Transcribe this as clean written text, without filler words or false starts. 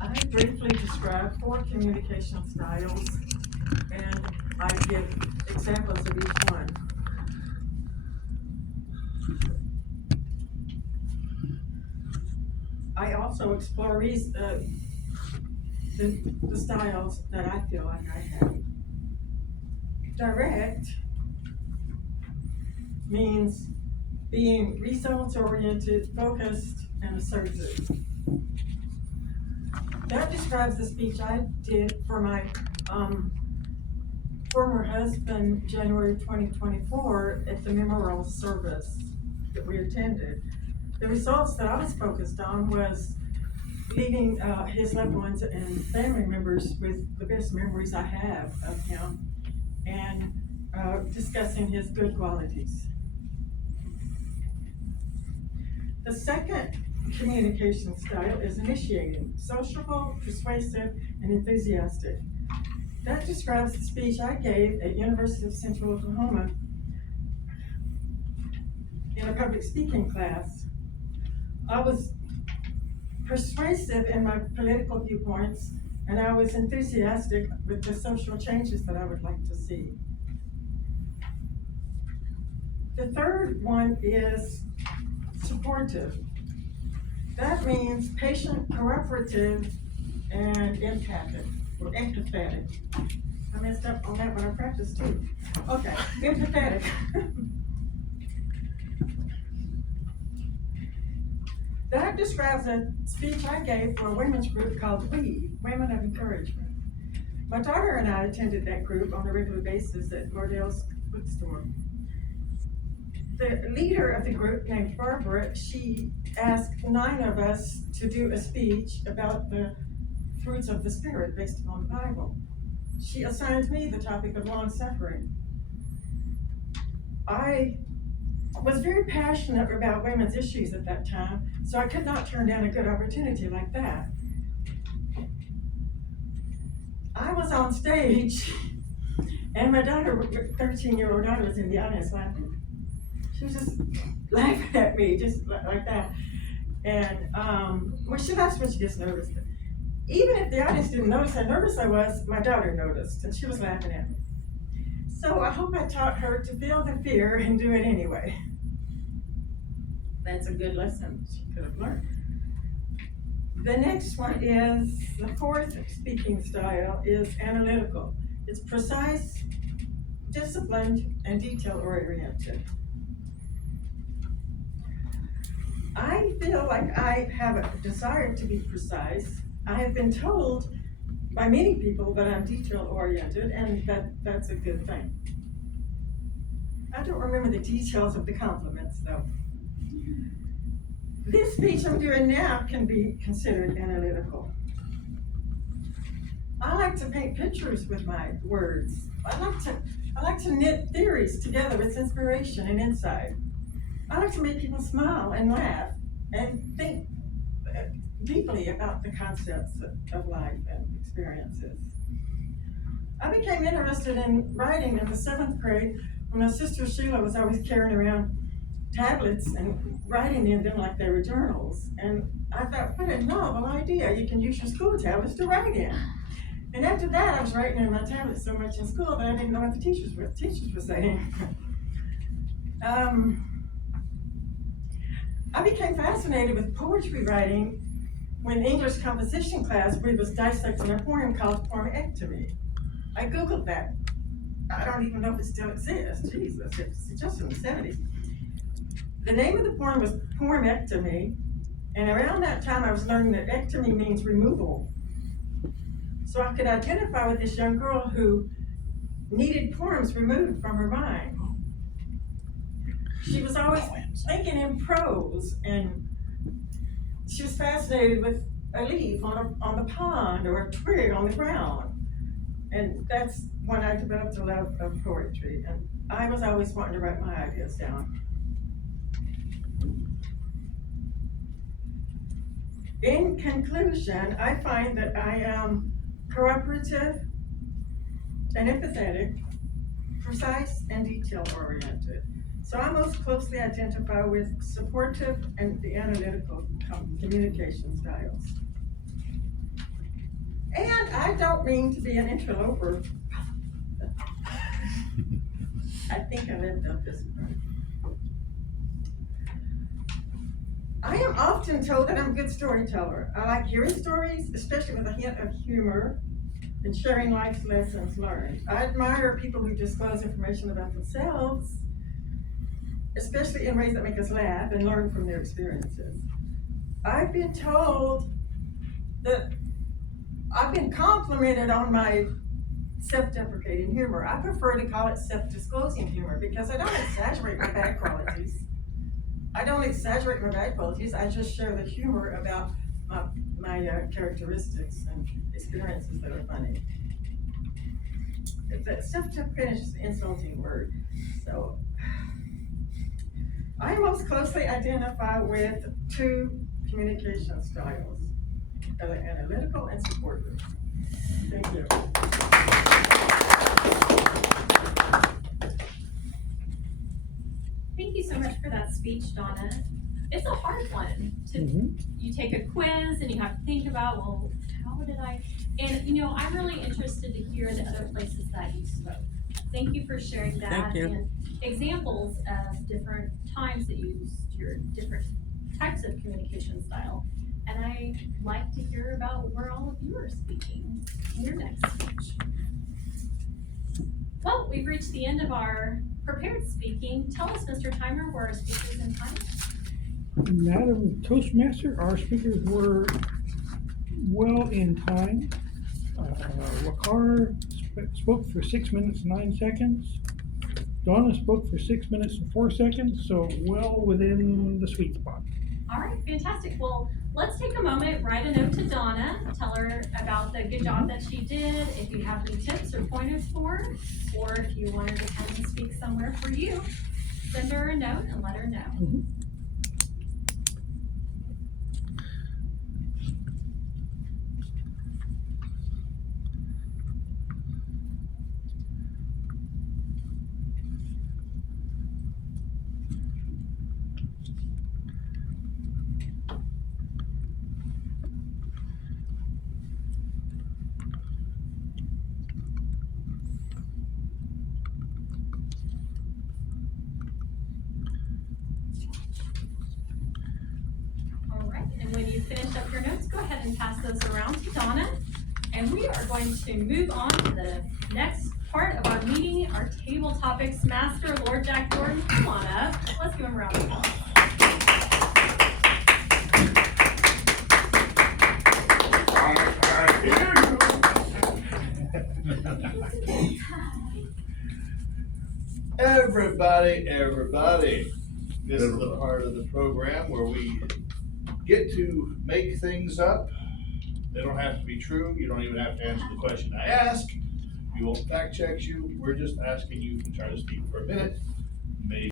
I briefly describe 4 communication styles, and I give examples of each one. I also explore the styles that I feel like I have. Direct means being results-oriented, focused, and assertive. That describes the speech I did for my former husband, January 2024, at the memorial service that we attended. The results that I was focused on was leaving his loved ones and family members with the best memories I have of him, and discussing his good qualities. The second communication style is initiating, sociable, persuasive, and enthusiastic. That describes the speech I gave at University of Central Oklahoma in a public speaking class. I was persuasive in my political viewpoints, and I was enthusiastic with the social changes that I would like to see. The third one is supportive. That means patient, cooperative, and empathic, or empathetic. I messed up on that when I practiced too. Okay, empathetic. That describes a speech I gave for a women's group called WE, Women of Encouragement. My daughter and I attended that group on a regular basis at Gordell's bookstore. The leader of the group, named Barbara, she asked 9 of us to do a speech about the fruits of the Spirit based upon the Bible. She assigned me the topic of long-suffering. I was very passionate about women's issues at that time, so I could not turn down a good opportunity like that. I was on stage, and my daughter, 13-year-old daughter, was in the audience laughing. She was just laughing at me, just like that. And well, she laughs when she gets nervous. But even if the audience didn't notice how nervous I was, my daughter noticed, and she was laughing at me. So I hope I taught her to feel the fear and do it anyway. That's a good lesson she could have learned. The next one is, the fourth speaking style is analytical. It's precise, disciplined, and detail-oriented. I feel like I have a desire to be precise. I have been told by many people that I'm detail-oriented, and that's a good thing. I don't remember the details of the compliments, though. This speech I'm doing now can be considered analytical. I like to paint pictures with my words. I like to knit theories together with inspiration and insight. I like to make people smile and laugh and think deeply about the concepts of life and experiences. I became interested in writing in the 7th grade when my sister Sheila was always carrying around tablets and writing in them like they were journals. And I thought, what a novel idea. You can use your school tablets to write in. And after that, I was writing in my tablet so much in school that I didn't know what the teachers were saying. I became fascinated with poetry writing when English composition class, we was dissecting a poem called Poemectomy. I Googled that. I don't even know if it still exists. Jesus, it's just in the 70s. The name of the poem was Poemectomy, and around that time I was learning that ectomy means removal. So I could identify with this young girl who needed poems removed from her mind. She was always thinking in prose, and she was fascinated with a leaf on the pond or a twig on the ground. And that's when I developed a love of poetry, and I was always wanting to write my ideas down. In conclusion, I find that I am cooperative and empathetic, precise and detail-oriented. So I most closely identify with supportive and the analytical communication styles. I don't mean to be an interloper. I think I lived up this one. I am often told that I'm a good storyteller. I like hearing stories, especially with a hint of humor, and sharing life's lessons learned. I admire people who disclose information about themselves, especially in ways that make us laugh and learn from their experiences. I've been told that I've been complimented on my self-deprecating humor. I prefer to call it self-disclosing humor because I don't exaggerate my bad qualities. I just share the humor about my characteristics and experiences that are funny. That self-deprecating is just an insulting word. So, I most closely identify with two communication styles, analytical and supportive. Thank you. Thank you so much for that speech, Donna. It's a hard one you take a quiz and you have to think about, well, how did I, and I'm really interested to hear the other places that you spoke. Thank you for sharing that. Thank you. And examples of different times that you used your different types of communication style. And I like to hear about where all of you are speaking in your next speech. Well, we've reached the end of our prepared speaking. Tell us, Mr. Timer, where our speakers in time? Madam Toastmaster, our speakers were well in time. Wakar spoke for 6 minutes, 9 seconds. Donna spoke for 6 minutes and 4 seconds, so well within the sweet spot. All right, fantastic. Well, let's take a moment, write a note to Donna, tell her about the good job that she did, if you have any tips or pointers for her, or if you want her to come and speak somewhere for you, send her a note and let her know. And when you finish up your notes, go ahead and pass those around to Donna. And we are going to move on to the next part of our meeting, our table topics master, Lord Jack Gordon. Come on up. Let's give him a round of applause. Everybody, this is the part of the program where we get to make things up. They don't have to be true. You don't even have to answer the question I ask. We won't fact check you. We're just asking you to try to speak for a minute. Maybe